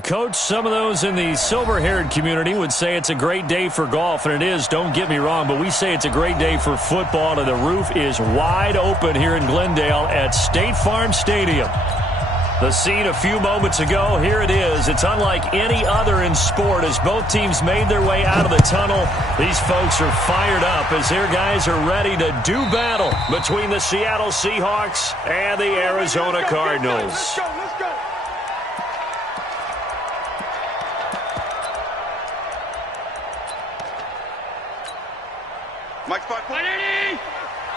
Coach, some of those in the silver-haired community would say it's a great day for golf, and it is, don't get me wrong, but we say it's a great day for football, and the roof is wide open here in Glendale at State Farm Stadium. The scene a few moments ago, here it is. It's unlike any other in sport as both teams made their way out of the tunnel. These folks are fired up as their guys are ready to do battle between the Seattle Seahawks and the Arizona Cardinals. Let's go. Mike 5-4.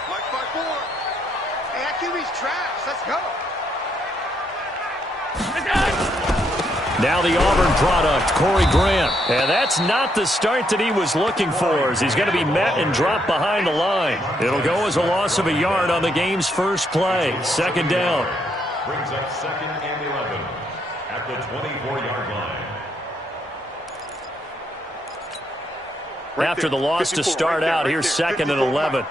Mike 5-4. Hey, that QB's trash. Let's go. Now the Auburn product, Corey Grant. And that's not the start that he was looking for, as he's going to be met and dropped behind the line. It'll go as a loss of a yard on the game's first play. Second down. Brings up 2nd and 11 at the 24-yard line. After the loss to start out, here's 2nd and 11.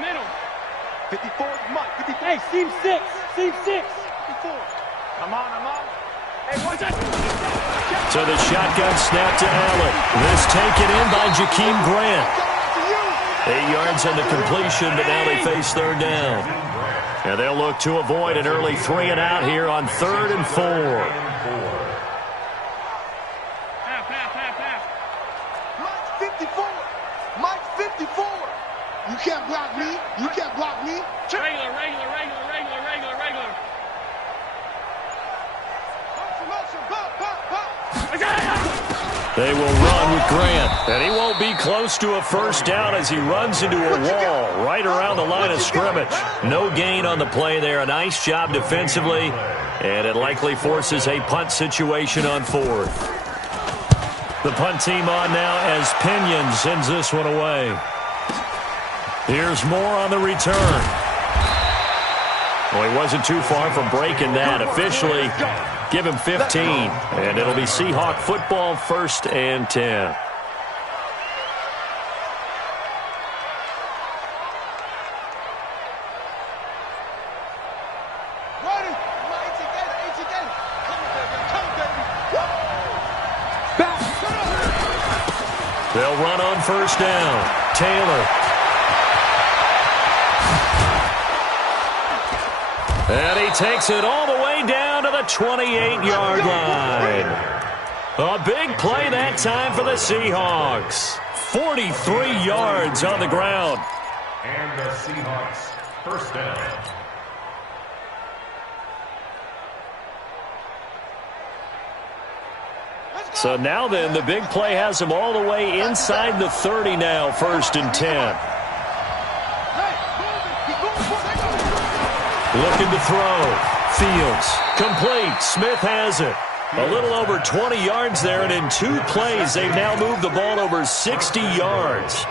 Middle. 54, Mike, 54. Hey, seam 6. 54. I'm on. Hey, watch out. So the shotgun snap to Allen. This taken in by Jakeem Grant. 8 yards on the completion, but now they face third down. And they'll look to avoid an early 3 and out here on 3rd and 4. Mike 54. You can't block me. Regular. They will run with Grant, and he won't be close to a first down as he runs into a wall right around the line of scrimmage. No gain on the play there. A nice job defensively, and it likely forces a punt situation on 4th. The punt team on now as Pinion sends this one away. Here's more on the return. Well, he wasn't too far from breaking that. Officially, give him 15. And it'll be Seahawk football, 1st and 10. They'll run on 1st down. Taylor. And he takes it all the way down to the 28-yard line. A big play that time for the Seahawks. 43 yards on the ground. And the Seahawks, 1st down. So now then, the big play has him all the way inside the 30 now, 1st and 10. Looking to throw. Fields. Complete. Smith has it. A little over 20 yards there, and in 2 plays, they've now moved the ball over 60 yards.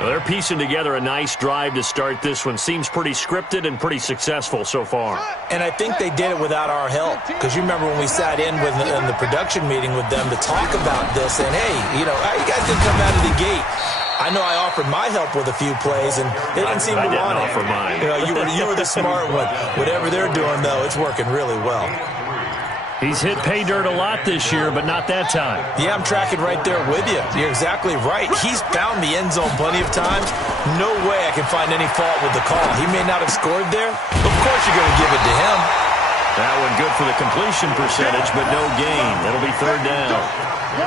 They're piecing together a nice drive to start this one. Seems pretty scripted and pretty successful so far. And I think they did it without our help, because you remember when we sat in the production meeting with them to talk about this, and hey, you guys didn't come out of the gate. I know I offered my help with a few plays, and they didn't seem to want it. I didn't offer mine. You were the smart one. Whatever they're doing, though, it's working really well. He's hit pay dirt a lot this year, but not that time. Yeah, I'm tracking right there with you. You're exactly right. He's found the end zone plenty of times. No way I can find any fault with the call. He may not have scored there. Of course you're going to give it to him. That one good for the completion percentage, but no gain. It'll be 3rd down.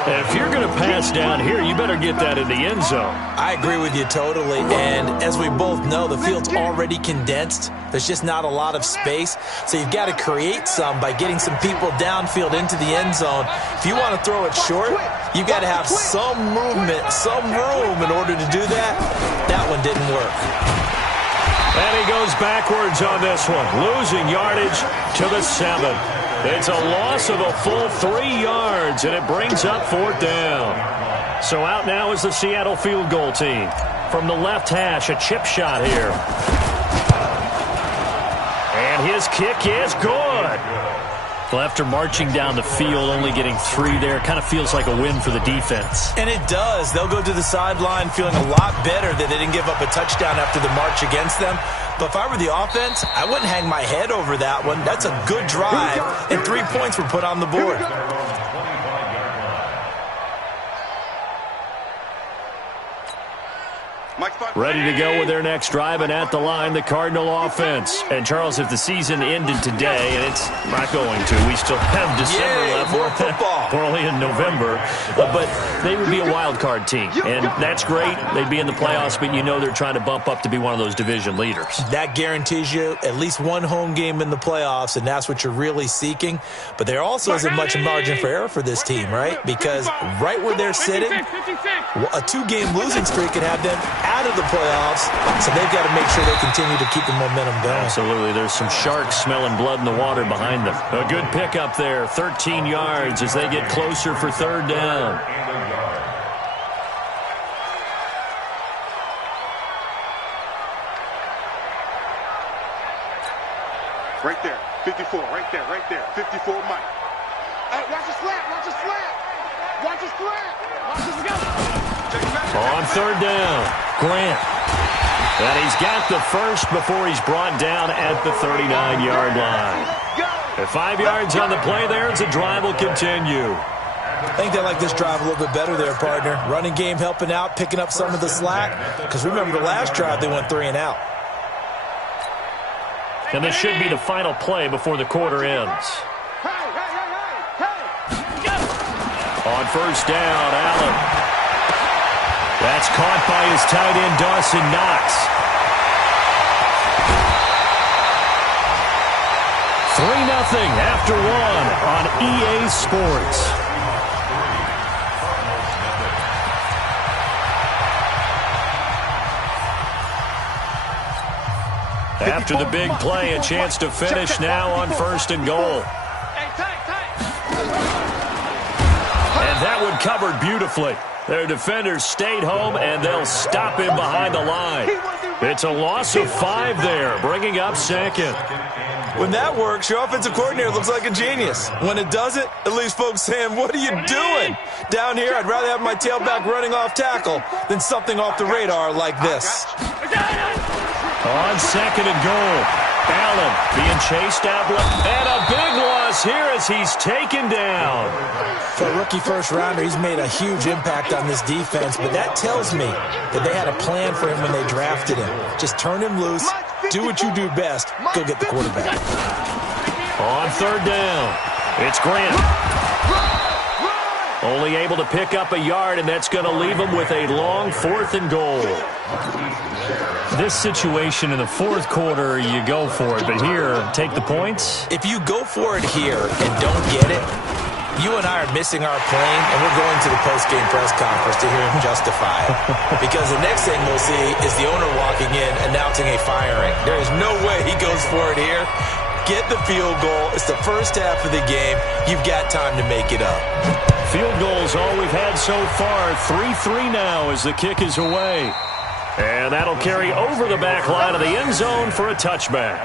And if you're going to pass down here, you better get that in the end zone. I agree with you totally. And as we both know, the field's already condensed. There's just not a lot of space. So you've got to create some by getting some people downfield into the end zone. If you want to throw it short, you've got to have some movement, some room in order to do that. That one didn't work. And he goes backwards on this one, losing yardage to the 7. It's a loss of a full 3 yards, and it brings up 4th down. So out now is the Seattle field goal team. From the left hash, a chip shot here. And his kick is good. Well, after marching down the field, only getting 3 there, kind of feels like a win for the defense. And it does. They'll go to the sideline feeling a lot better that they didn't give up a touchdown after the march against them. But if I were the offense, I wouldn't hang my head over that one. That's a good drive, and 3 points were put on the board. Ready to go with their next drive, and at the line, the Cardinal offense. And, Charles, if the season ended today, and it's not going to, we still have December left. More football. We're only in November. But they would be a wild card team, and that's great. They'd be in the playoffs, but you know they're trying to bump up to be one of those division leaders. That guarantees you at least one home game in the playoffs, and that's what you're really seeking. But there also isn't much margin for error for this team, right? Because right where they're sitting, a 2-game losing streak could have them out of the playoffs, so they've got to make sure they continue to keep the momentum going. Absolutely. There's some sharks smelling blood in the water behind them. A good pickup there, 13 yards as they get closer for 3rd down. Right there, 54, right there, 54, Mike. Hey, watch the slant, watch the slant. Watch the slant. Watch this go. On 3rd down, Grant. And he's got the first before he's brought down at the 39-yard line. At 5 yards on the play there, as the drive will continue. I think they like this drive a little bit better there, partner. Running game helping out, picking up some of the slack. Because remember the last drive, they went 3 and out. And this should be the final play before the quarter ends. On 1st down, Allen. That's caught by his tight end, Dawson Knox. 3-0 after 1 on EA Sports. After the big play, a chance to finish now on 1st and goal. And that one covered beautifully. Their defenders stayed home, and they'll stop him behind the line. It's a loss of 5 there, bringing up 2nd. When that works, your offensive coordinator looks like a genius. When it doesn't, it leaves folks saying, what are you doing? Down here, I'd rather have my tailback running off tackle than something off the radar like this. On 2nd and goal, Allen being chased out left, and a big loss here as he's taken down. For a rookie first-rounder, he's made a huge impact on this defense, but that tells me that they had a plan for him when they drafted him. Just turn him loose, do what you do best, go get the quarterback. On 3rd down, it's Grant. Only able to pick up a yard, and that's going to leave him with a long 4th and goal. This situation in the 4th quarter, you go for it, but here, take the points. If you go for it here and don't get it, you and I are missing our plane, and we're going to the post-game press conference to hear him justify it. Because the next thing we'll see is the owner walking in announcing a firing. There is no way he goes for it here. Get the field goal. It's the first half of the game. You've got time to make it up. Field goals all we've had so far. 3-3 now as the kick is away. And that'll carry over the back line of the end zone for a touchback.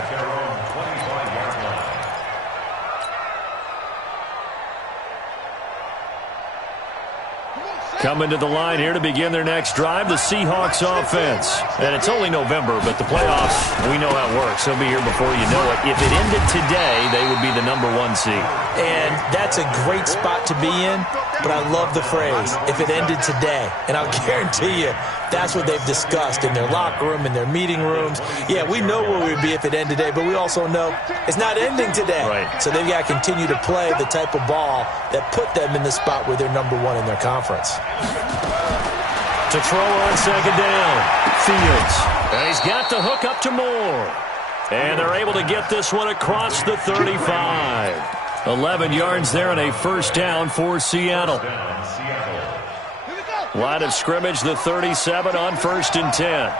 Coming to the line here to begin their next drive, the Seahawks offense. And it's only November, but the playoffs, we know how it works. They'll be here before you know it. If it ended today, they would be the #1 seed. And that's a great spot to be in, but I love the phrase, if it ended today. And I'll guarantee you, that's what they've discussed in their locker room, in their meeting rooms. Yeah, we know where we'd be if it ended today, but we also know it's not ending today. Right. So they've got to continue to play the type of ball that put them in the spot where they're #1 in their conference. To throw on 2nd down, Fields. And he's got the hook up to Moore. And they're able to get this one across the 35. 11 yards there and a 1st down for Seattle. Line of scrimmage, the 37 on 1st and 10.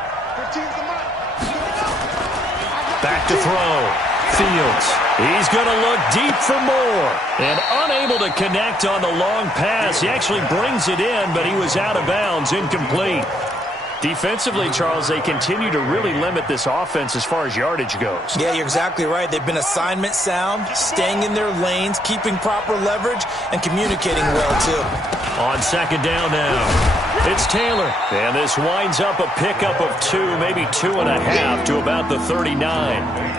Back to throw. Fields. He's going to look deep for Moore. And unable to connect on the long pass. He actually brings it in, but he was out of bounds, incomplete. Defensively, Charles, they continue to really limit this offense as far as yardage goes. Yeah, you're exactly right. They've been assignment sound, staying in their lanes, keeping proper leverage, and communicating well, too. On second down now, it's Taylor. And this winds up a pickup of 2, maybe 2.5 to about the 39.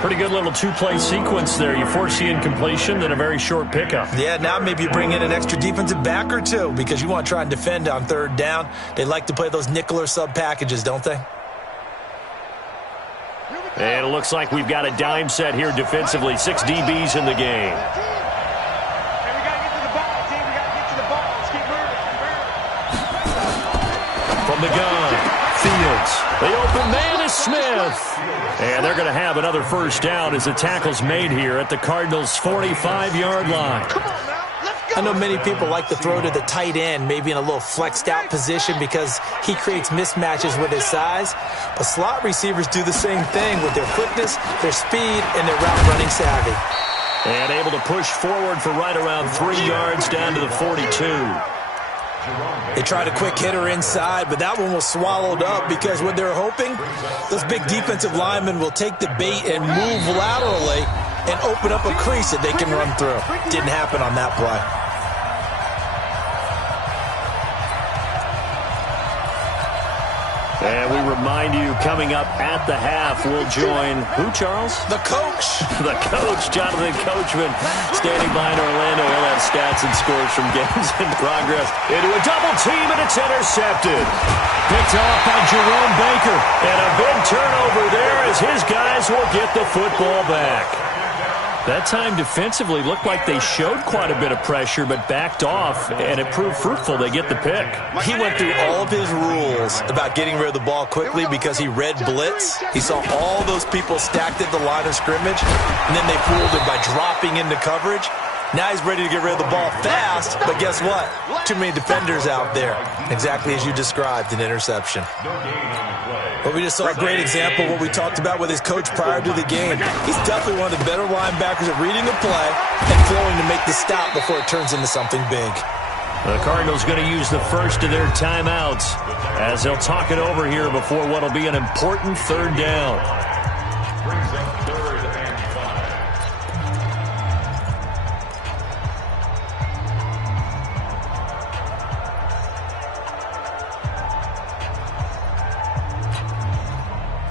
Pretty good little two-play sequence there. You force the incompletion, then a very short pickup. Yeah, now maybe you bring in an extra defensive back or two because you want to try and defend on third down. They like to play those nickel or sub packages, don't they? And it looks like we've got a dime set here defensively. 6 DBs in the game. From the gun, Fields. The open man is Smith. And they're going to have another first down as the tackle's made here at the Cardinals' 45-yard line. I know many people like to throw to the tight end, maybe in a little flexed out position because he creates mismatches with his size. But slot receivers do the same thing with their quickness, their speed, and their route running savvy. And able to push forward for right around 3 yards down to the 42. They tried a quick hitter inside, but that one was swallowed up because what they're hoping, those big defensive linemen will take the bait and move laterally and open up a crease that they can run through. Didn't happen on that play. And we remind you, coming up at the half, we'll join who, Charles? The coach. The coach, Jonathan Coachman, standing by in Orlando. He'll have stats and scores from games in progress. Into a double team, and it's intercepted. Picked off by Jerome Baker. And a big turnover there as his guys will get the football back. That time defensively looked like they showed quite a bit of pressure but backed off, and it proved fruitful. They get the pick. He went through all of his rules about getting rid of the ball quickly because he read blitz. He saw all those people stacked at the line of scrimmage, and then they fooled him by dropping into coverage. Now he's ready to get rid of the ball fast, but guess what? Too many defenders out there. Exactly as you described, an interception. But we just saw a great example of what we talked about with his coach prior to the game. He's definitely one of the better linebackers at reading the play and flowing to make the stop before it turns into something big. The Cardinals going to use the first of their timeouts as they'll talk it over here before what will be an important third down. Brings up 3rd and 5.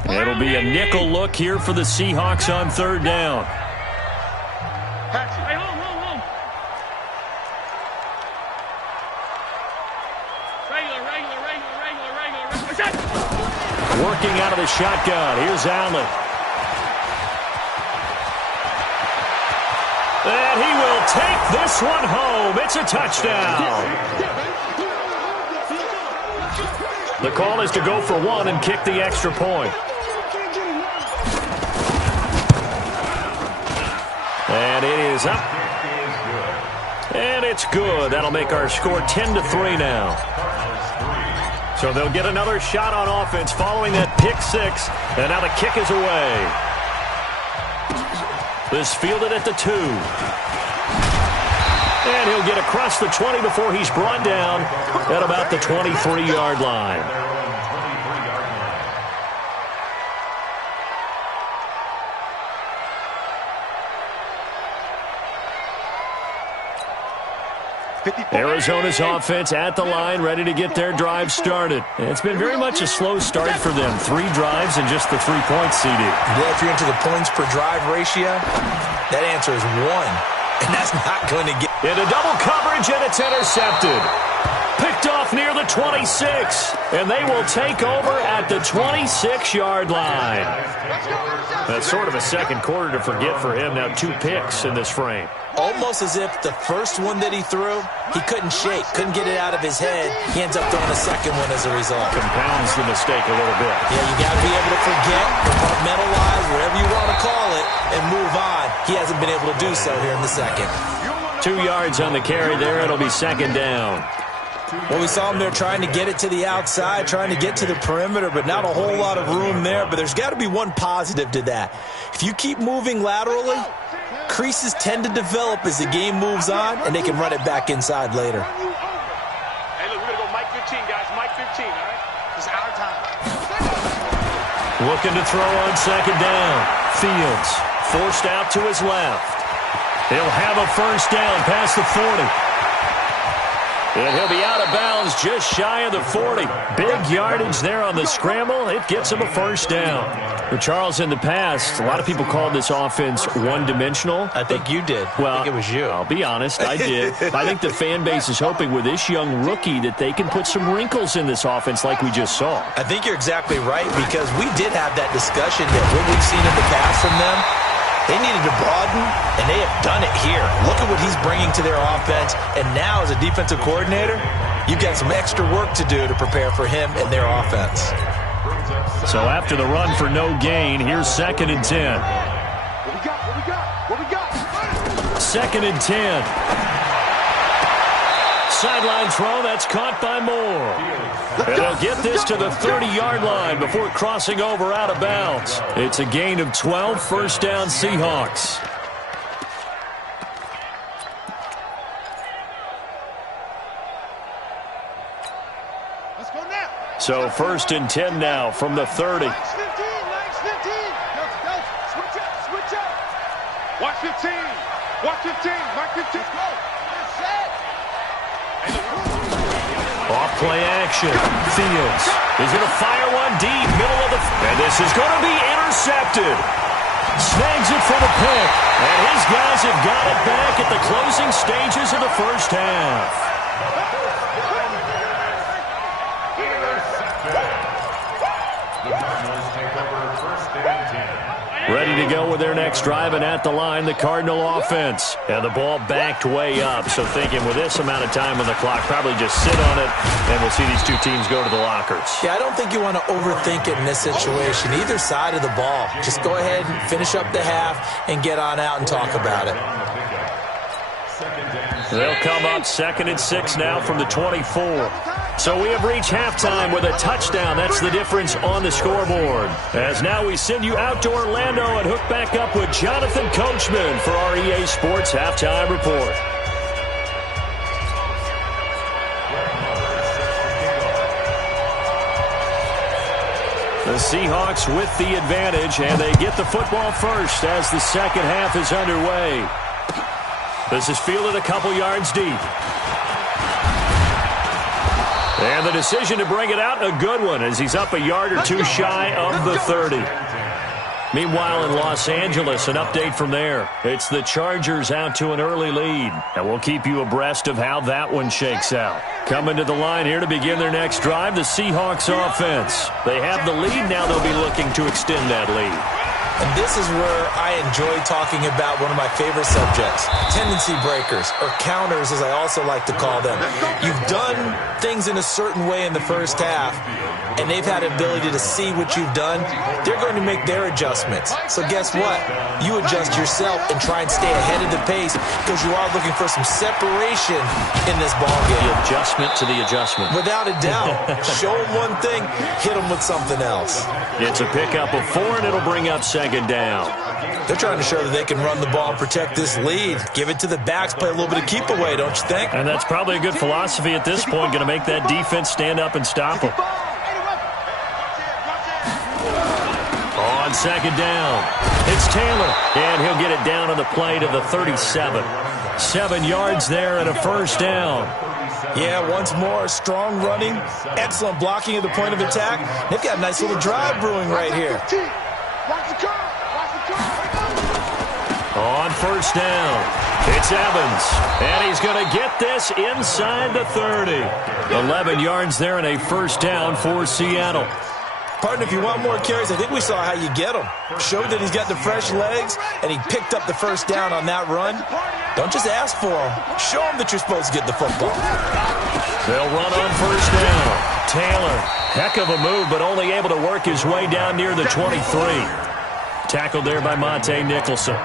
It'll be a nickel look here for the Seahawks on third down. Hey, home. Regular. Working out of the shotgun. Here's Allen. And he will take this one home. It's a touchdown. The call is to go for one and kick the extra point. And it is up. And it's good. That'll make our score 10-3 now. So they'll get another shot on offense following that pick six. And now the kick is away. This fielded at the 2. And he'll get across the 20 before he's brought down at about the 23-yard line. Arizona's offense at the line, ready to get their drive started. It's been very much a slow start for them. 3 drives and just the 3 points seeded. Yeah, if you're into the points per drive ratio, that answer is 1. And that's not going to get... Into double coverage, and it's intercepted. Picked off near the 26. And they will take over at the 26-yard line. That's sort of a second quarter to forget for him. Now 2 picks in this frame. Almost as if the first one that he threw, he couldn't shake, couldn't get it out of his head. He ends up throwing a second one as a result. Compounds the mistake a little bit. Yeah, you got to be able to forget, compartmentalize, whatever you want to call it, and move on. He hasn't been able to do so here in the second. 2 yards on the carry there. It'll be second down. Well, we saw him there trying to get it to the outside, trying to get to the perimeter, but not a whole lot of room there. But there's got to be one positive to that. If you keep moving laterally, creases tend to develop as the game moves on, and they can run it back inside later. Hey, look, we're going to go Mike 15, guys. Mike 15, all right? It's our time. Looking to throw on second down. Fields forced out to his left. He'll have a first down past the 40. And he'll be out of bounds just shy of the 40. Big yardage there on the scramble. It gets him a first down. But Charles, in the past, a lot of people called this offense one-dimensional. I think you did. Well, I think it was you. I'll be honest, I did. I think the fan base is hoping with this young rookie that they can put some wrinkles in this offense like we just saw. I think you're exactly right, because we did have that discussion that what we've seen in the past from them, they needed to broaden, and they have done it here. Look at what he's bringing to their offense, and now as a defensive coordinator, you've got some extra work to do to prepare for him and their offense. So after the run for no gain, here's 2nd and 10. What we got? What we got? What we got? 2nd and 10. Sideline throw, that's caught by Moore. And they'll get this to the 30-yard line before crossing over out of bounds. It's a gain of 12, first down Seahawks. Let's go now. So 1st and 10 now from the 30. Max 15, Max 15. Go, switch up, switch up. Watch 15, watch 15, Max 15. Let's go. Set. Off play action. Fields is going to fire one deep, middle of the... And this is going to be intercepted. Snags it for the pick. And his guys have got it back at the closing stages of the first half. Ready to go with their next drive, and at the line, the Cardinal offense. And the ball backed way up, so thinking with this amount of time on the clock, probably just sit on it, and we'll see these two teams go to the lockers. Yeah, I don't think you want to overthink it in this situation, either side of the ball. Just go ahead and finish up the half and get on out and talk about it. They'll come up 2nd and 6 now from the 24. So we have reached halftime with a touchdown. That's the difference on the scoreboard. As now we send you out to Orlando and hook back up with Jonathan Coachman for our EA Sports Halftime Report. The Seahawks with the advantage, and they get the football first as the second half is underway. This is fielded a couple yards deep. And the decision to bring it out, a good one, as he's up a yard or two shy of the 30. Meanwhile, in Los Angeles, an update from there. It's the Chargers out to an early lead. And we'll keep you abreast of how that one shakes out. Coming to the line here to begin their next drive, the Seahawks offense. They have the lead. Now they'll be looking to extend that lead. And this is where I enjoy talking about one of my favorite subjects, tendency breakers, or counters as I also like to call them. You've done things in a certain way in the first half, and they've had the ability to see what you've done. They're going to make their adjustments. So guess what? You adjust yourself and try and stay ahead of the pace, because you are looking for some separation in this ball game. The adjustment to the adjustment. Without a doubt. Show them one thing, hit them with something else. It's a pickup of 4, and it'll bring up second down. They're trying to show that they can run the ball and protect this lead. Give it to the backs, play a little bit of keep away, don't you think? And that's probably a good philosophy at this point, going to make that defense stand up and stop them. On second down, it's Taylor, and he'll get it down on the play to the 37. 7 yards there and a first down. Yeah, once more, strong running, excellent blocking at the point of attack. They've got a nice little drive brewing right here. On first down, it's Evans, and he's going to get this inside the 30. 11 yards there and a first down for Seattle. Partner, if you want more carries, I think we saw how you get him. Showed that he's got the fresh legs, and he picked up the first down on that run. Don't just ask for him. Show him that you're supposed to get the football. They'll run on first down. Taylor, heck of a move, but only able to work his way down near the 23. Tackled there by Monte Nicholson.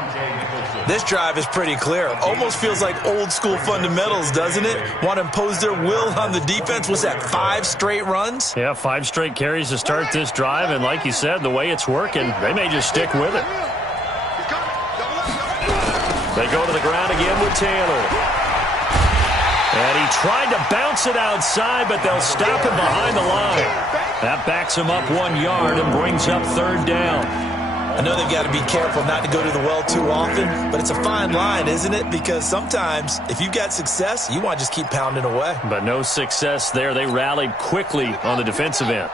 This drive is pretty clear. Almost feels like old school fundamentals, doesn't it? Want to impose their will on the defense. Was that 5 straight runs? Yeah, 5 straight carries to start this drive, and like you said, the way it's working, they may just stick with it. They go to the ground again with Taylor. And he tried to bounce it outside, but they'll stop him behind the line. That backs him up 1 yard and brings up third down. I know they've got to be careful not to go to the well too often, but it's a fine line, isn't it? Because sometimes if you've got success, you want to just keep pounding away. But no success there. They rallied quickly on the defensive end.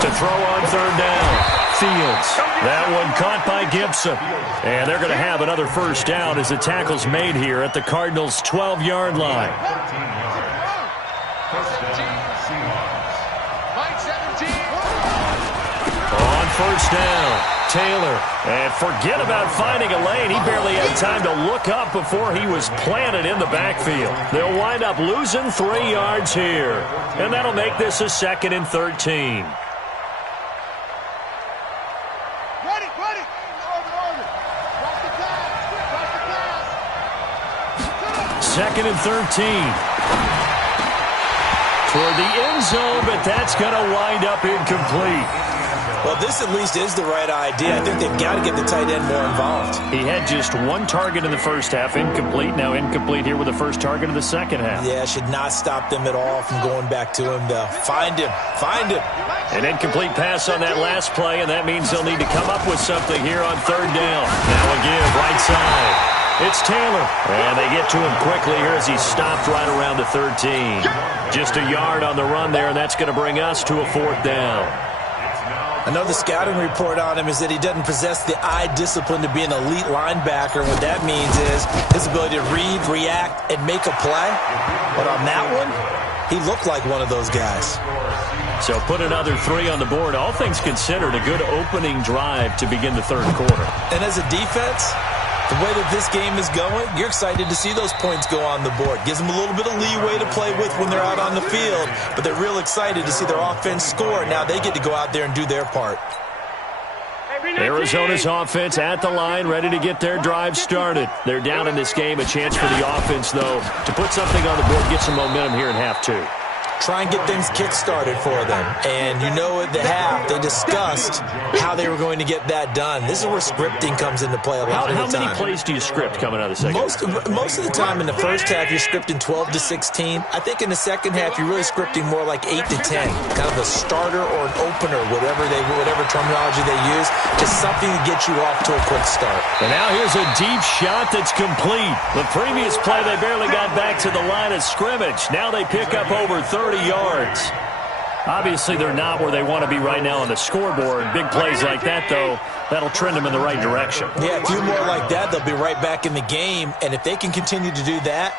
To throw on third down. Fields. That one caught by Gibson. And they're going to have another first down as the tackle's made here at the Cardinals' 12-yard line. On first down, Taylor. And forget about finding a lane. He barely had time to look up before he was planted in the backfield. They'll wind up losing 3 yards here. And that'll make this a 2nd and 13. Second and 13. Toward the end zone, but that's going to wind up incomplete. Well, this at least is the right idea. I think they've got to get the tight end more involved. He had just 1 target in the first half, incomplete. Now incomplete here with the first target of the second half. Yeah, should not stop them at all from going back to him, though. Find him. Find him. An incomplete pass on that last play, and that means they'll need to come up with something here on third down. Now again, right side. It's Taylor, and they get to him quickly here as he stopped right around the 13. Just a yard on the run there, and that's going to bring us to a 4th down. I know the scouting report on him is that he doesn't possess the eye discipline to be an elite linebacker. What that means is his ability to read, react, and make a play. But on that one, he looked like one of those guys. So put another 3 on the board. All things considered, a good opening drive to begin the third quarter. And as a defense, the way that this game is going, you're excited to see those points go on the board. Gives them a little bit of leeway to play with when they're out on the field, but they're real excited to see their offense score. Now they get to go out there and do their part. Arizona's offense at the line, ready to get their drive started. They're down in this game. A chance for the offense, though, to put something on the board, get some momentum here in half 2. Try and get things kick-started for them. And you know at the half, they discussed how they were going to get that done. This is where scripting comes into play a lot of the time. How many plays do you script coming out of the second? Most of the time in the first half, you're scripting 12 to 16. I think in the second half, you're really scripting more like 8 to 10. Kind of a starter or an opener, whatever terminology they use. Just something to get you off to a quick start. And now here's a deep shot that's complete. The previous play, they barely got back to the line of scrimmage. Now they pick up over 30 yards. Obviously, they're not where they want to be right now on the scoreboard. Big plays like that, though, that'll trend them in the right direction. Yeah, a few more like that, they'll be right back in the game. And if they can continue to do that,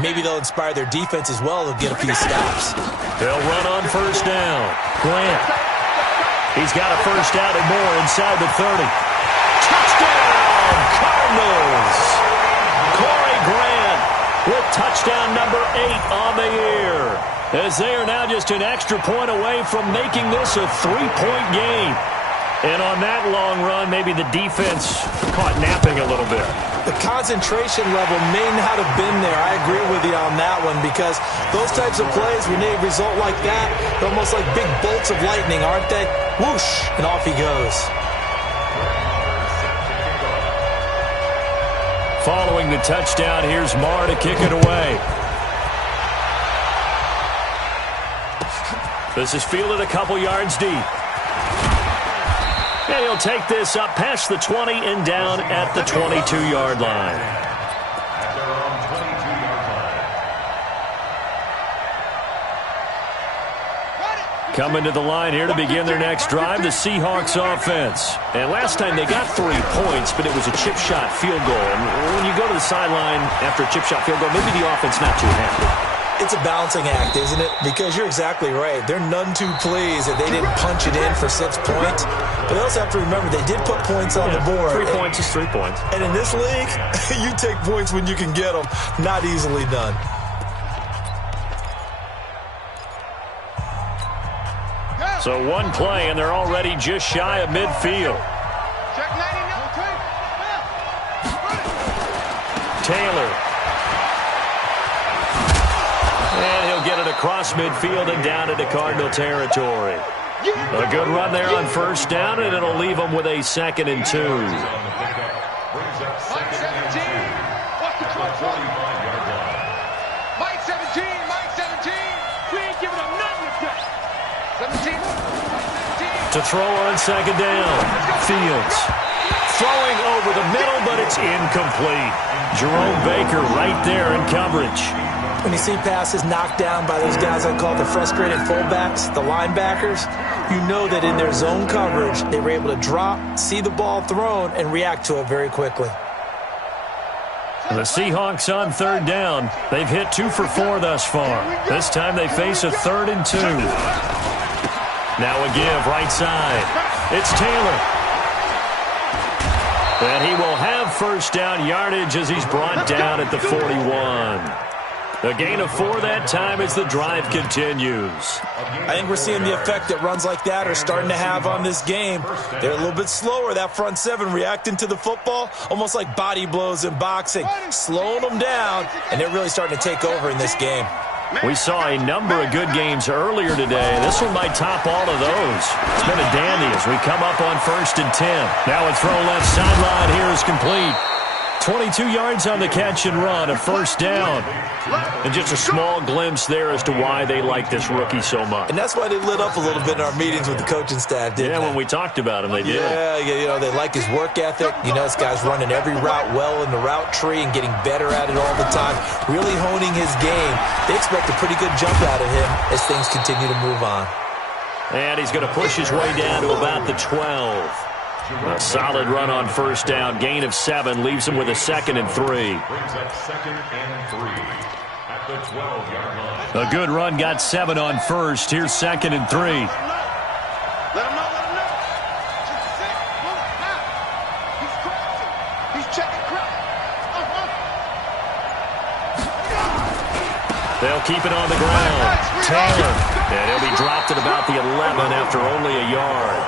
maybe they'll inspire their defense as well. They'll get a few stops. They'll run on first down. Grant. He's got a first down and more inside the 30. Touchdown, Cardinals! Corey Grant with touchdown number 8 on the year, as they are now just an extra point away from making this a 3-point game. And on that long run, maybe the defense caught napping a little bit. The concentration level may not have been there. I agree with you on that one, because those types of plays, when they result like that, they're almost like big bolts of lightning, aren't they? Whoosh, and off he goes. Following the touchdown, here's Marr to kick it away. This is fielded a couple yards deep. And he'll take this up past the 20 and down at the 22-yard line. Coming to the line here to begin their next drive, the Seahawks offense. And last time they got 3 points, but it was a chip shot field goal. And when you go to the sideline after a chip shot field goal, maybe the offense not too happy. It's a balancing act, isn't it? Because you're exactly right. They're none too pleased that they didn't punch it in for 6 points. But they also have to remember they did put points on the board. 3 points is 3 points. And in this league, you take points when you can get them. Not easily done. So one play, and they're already just shy of midfield. Taylor. And he'll get it across midfield and down into Cardinal territory. A good run there on first down, and it'll leave them with a 2nd and 2. Brings up 2nd and 2. What's the At the 45-yard line. Mike 17, Mike 17. We ain't giving up nothing with that. 17, Mike 17. To throw on 2nd down. Fields throwing over the middle, but it's incomplete. Jerome Baker right there in coverage. When you see passes knocked down by those guys I call the frustrated fullbacks, the linebackers, you know that in their zone coverage, they were able to drop, see the ball thrown, and react to it very quickly. The Seahawks on 3rd down. They've hit 2 for 4 thus far. This time they face a 3rd and 2. Now a give right side. It's Taylor. And he will have first down yardage as he's brought down at the 41. A gain of 4 that time as the drive continues. I think we're seeing the effect that runs like that are starting to have on this game. They're a little bit slower, that front 7 reacting to the football, almost like body blows in boxing, slowing them down, and they're really starting to take over in this game. We saw a number of good games earlier today. This one might top all of those. It's been a dandy as we come up on 1st and 10. Now a throw left sideline here is complete. 22 yards on the catch and run, a first down. And just a small glimpse there as to why they like this rookie so much. And that's why they lit up a little bit in our meetings with the coaching staff, didn't they? Yeah, when we talked about him, they did. Yeah, you know, they like his work ethic. You know, this guy's running every route well in the route tree and getting better at it all the time, really honing his game. They expect a pretty good jump out of him as things continue to move on. And he's going to push his way down to about the 12. A solid run on first down. Gain of 7 leaves him with a 2nd and 3. Brings up 2nd and 3 at the 12-yard line. A good run got 7 on first. Here's 2nd and 3. Let him know, let him know. Just sit, move, now. He's crouching. He's checking crouch. They'll keep it on the ground. Taylor. And he'll be dropped at about the 11 after only a yard.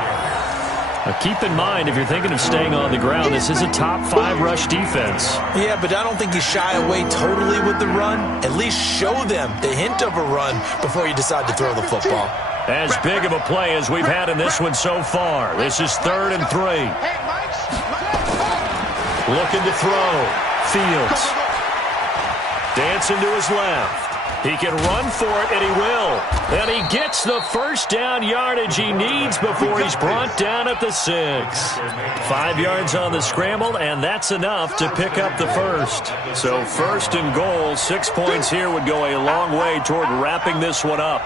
Now keep in mind, if you're thinking of staying on the ground, this is a top 5 rush defense. Yeah, but I don't think you shy away totally with the run. At least show them the hint of a run before you decide to throw the football. As big of a play as we've had in this one so far. This is 3rd and 3. Looking to throw. Fields. Dancing to his left. He can run for it, and he will. And he gets the first down yardage he needs before he's brought down at the 6. 5 yards on the scramble, and that's enough to pick up the first. So 1st and goal, 6 points here would go a long way toward wrapping this one up.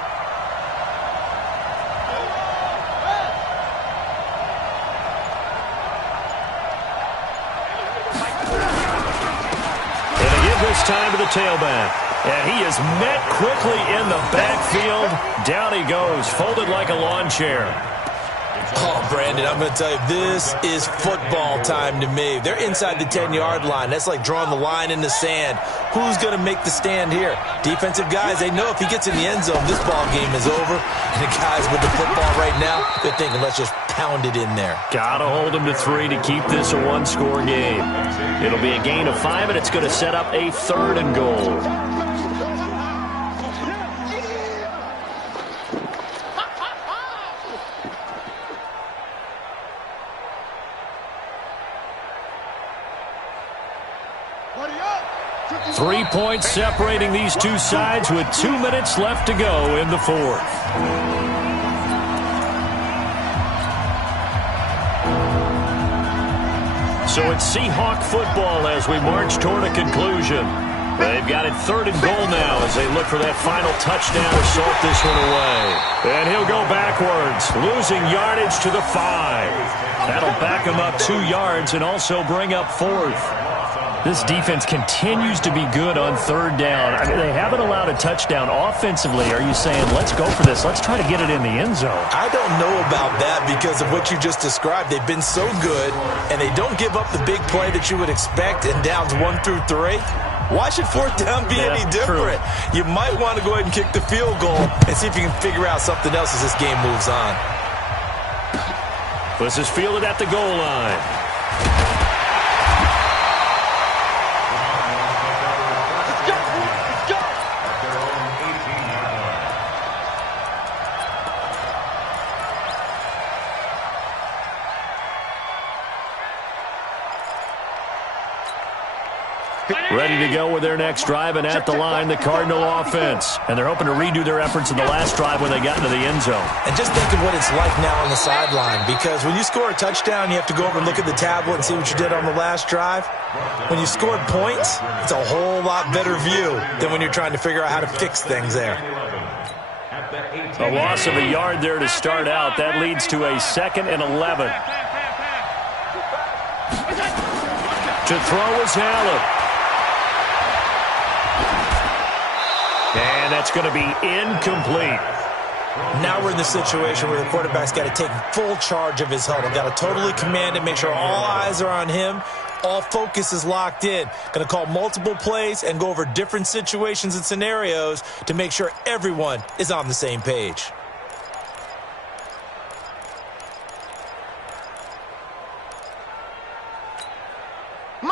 And they give this time to the tailback. And he is met quickly in the backfield. Down he goes, folded like a lawn chair. Oh, Brandon, I'm going to tell you, this is football time to me. They're inside the 10-yard line. That's like drawing the line in the sand. Who's going to make the stand here? Defensive guys, they know if he gets in the end zone, this ball game is over. And the guys with the football right now, they're thinking, let's just pound it in there. Got to hold him to 3 to keep this a one-score game. It'll be a gain of 5, and it's going to set up a 3rd and goal. Three points separating these two sides with 2 minutes left to go in the 4th. So it's Seahawk football as we march toward a conclusion. They've got it 3rd and goal now as they look for that final touchdown to salt this one away. And he'll go backwards, losing yardage to the 5. That'll back him up 2 yards and also bring up 4th. This defense continues to be good on 3rd down. I mean, they haven't allowed a touchdown offensively. Are you saying, let's go for this? Let's try to get it in the end zone. I don't know about that because of what you just described. They've been so good, and they don't give up the big play that you would expect in downs 1 through 3. Why should 4th down be any different? True. You might want to go ahead and kick the field goal and see if you can figure out something else as this game moves on. This is fielded at the goal line. Ready to go with their next drive, and at the line, the Cardinal offense. And they're hoping to redo their efforts in the last drive when they got into the end zone. And just think of what it's like now on the sideline, because when you score a touchdown, you have to go over and look at the tablet and see what you did on the last drive. When you scored points, it's a whole lot better view than when you're trying to figure out how to fix things there. A loss of a yard there to start out. That leads to a 2nd and 11. To throw is Allen. And that's going to be incomplete. Now we're in the situation where the quarterback's got to take full charge of his huddle. Got to totally command it, make sure all eyes are on him. All focus is locked in. Going to call multiple plays and go over different situations and scenarios to make sure everyone is on the same page.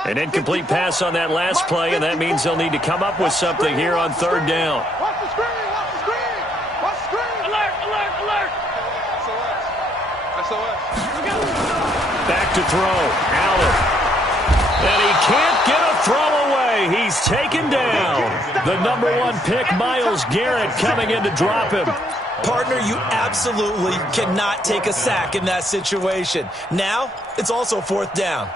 An incomplete pass on that last play, and that means they'll need to come up with something here on 3rd down. Watch the screen! Watch the screen! Watch the screen! Alert! Alert! Alert! SOS. Back to throw. Allen. And he can't get a throw away. He's taken down. The number 1 pick, Myles Garrett, coming in to drop him. Partner, you absolutely cannot take a sack in that situation. Now, it's also 4th down.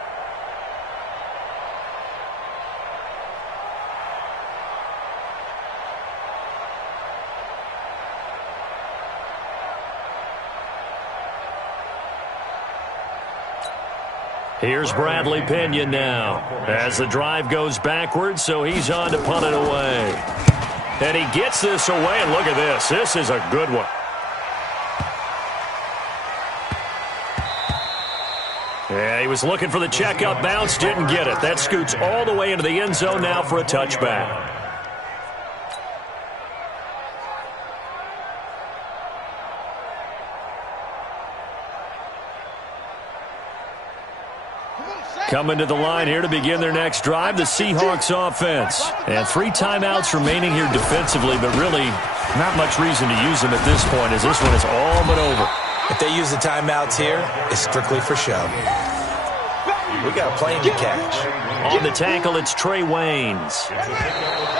Here's Bradley Pinion now as the drive goes backwards, so he's on to punt it away. And he gets this away, and look at this. This is a good one. Yeah, he was looking for the checkup bounce, didn't get it. That scoots all the way into the end zone now for a touchback. Coming to the line here to begin their next drive, the Seahawks offense. And 3 timeouts remaining here defensively, but really not much reason to use them at this point, as this one is all but over. If they use the timeouts here, it's strictly for show. We got a plane to catch. On the tackle, it's Trey Waynes.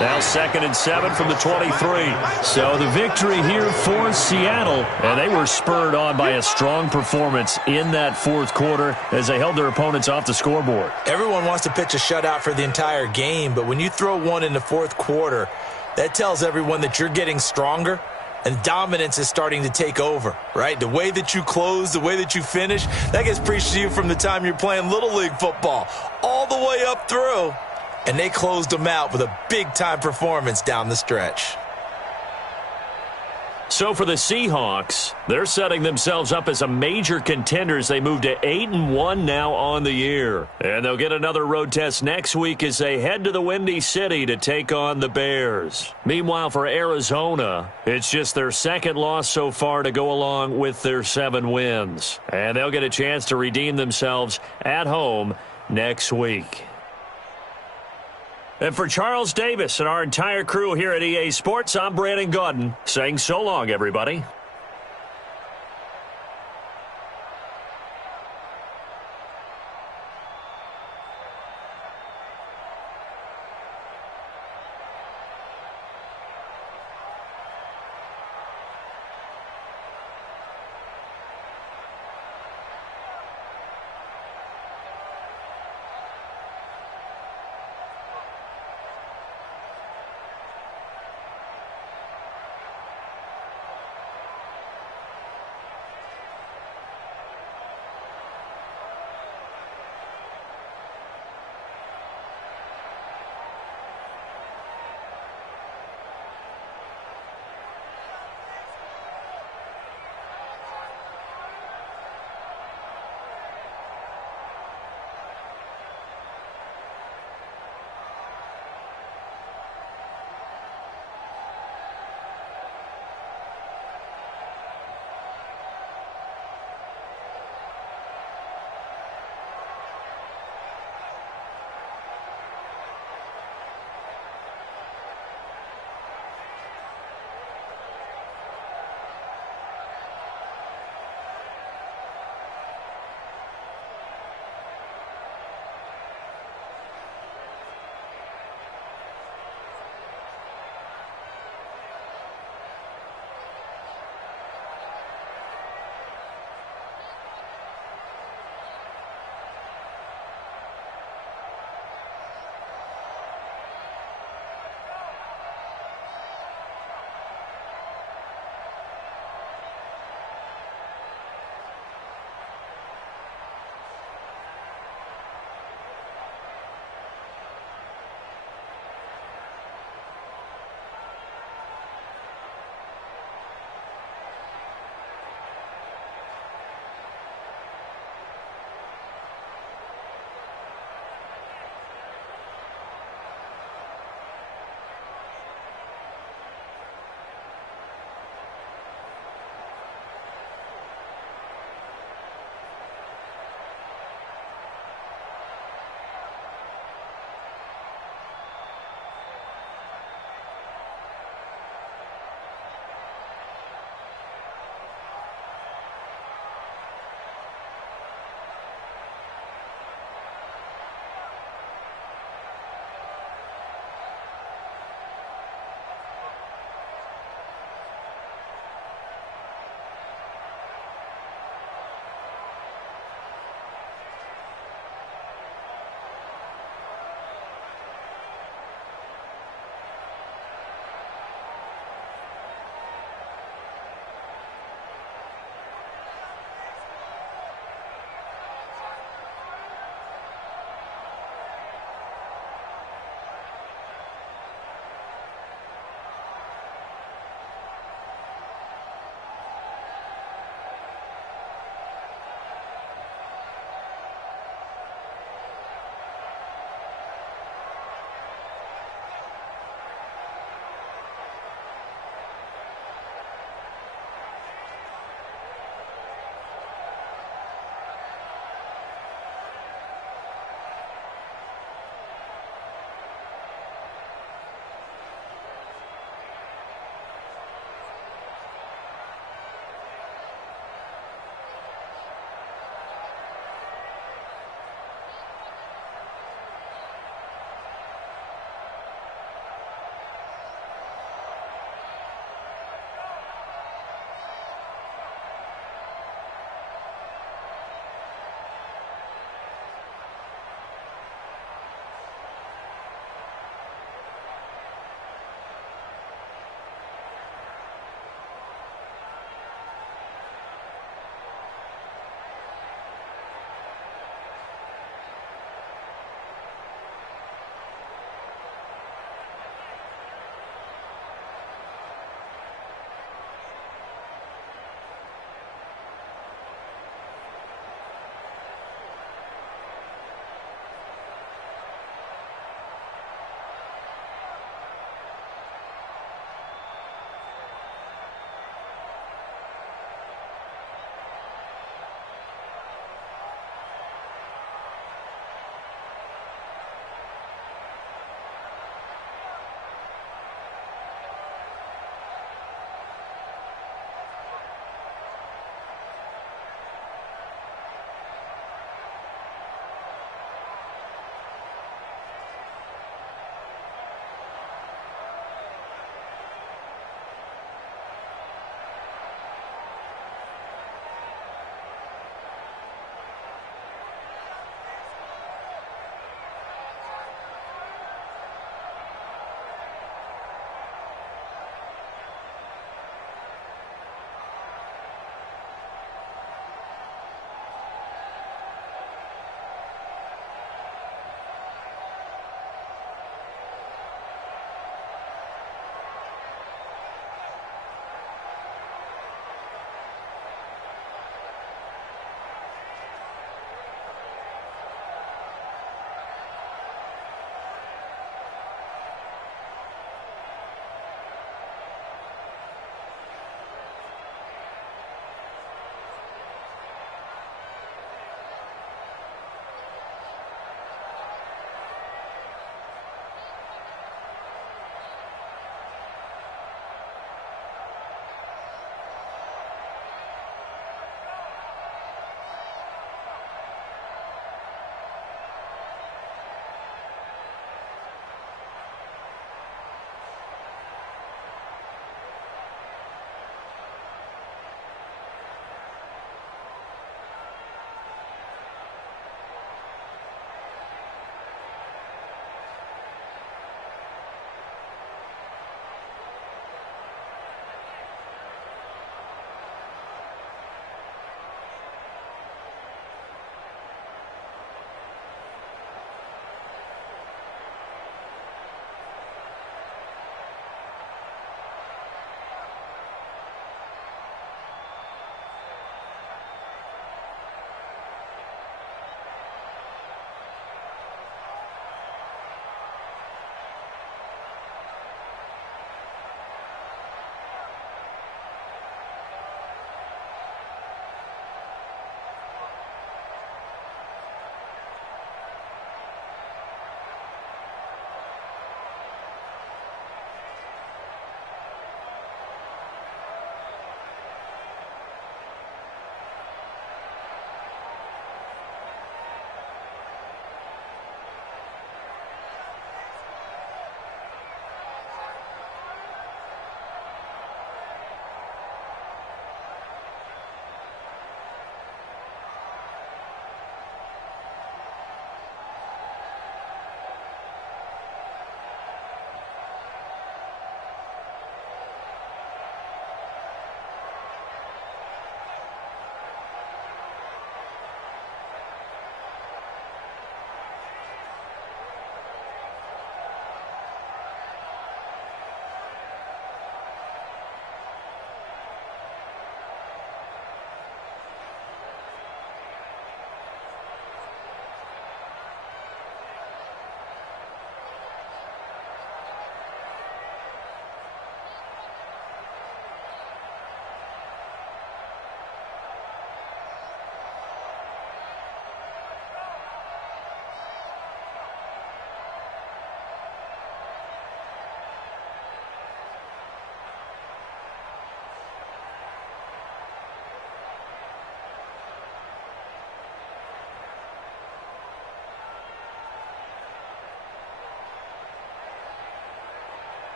Now 2nd and 7 from the 23. So the victory here for Seattle, and they were spurred on by a strong performance in that 4th quarter as they held their opponents off the scoreboard. Everyone wants to pitch a shutout for the entire game, but when you throw one in the 4th quarter, that tells everyone that you're getting stronger and dominance is starting to take over, right? The way that you close, the way that you finish, that gets preached to you from the time you're playing Little League football all the way up through. And they closed them out with a big-time performance down the stretch. So for the Seahawks, they're setting themselves up as a major contender as they move to 8-1 now on the year. And they'll get another road test next week as they head to the Windy City to take on the Bears. Meanwhile, for Arizona, it's just their 2nd loss so far to go along with their 7 wins. And they'll get a chance to redeem themselves at home next week. And for Charles Davis and our entire crew here at EA Sports, I'm Brandon Gaudin saying so long, everybody.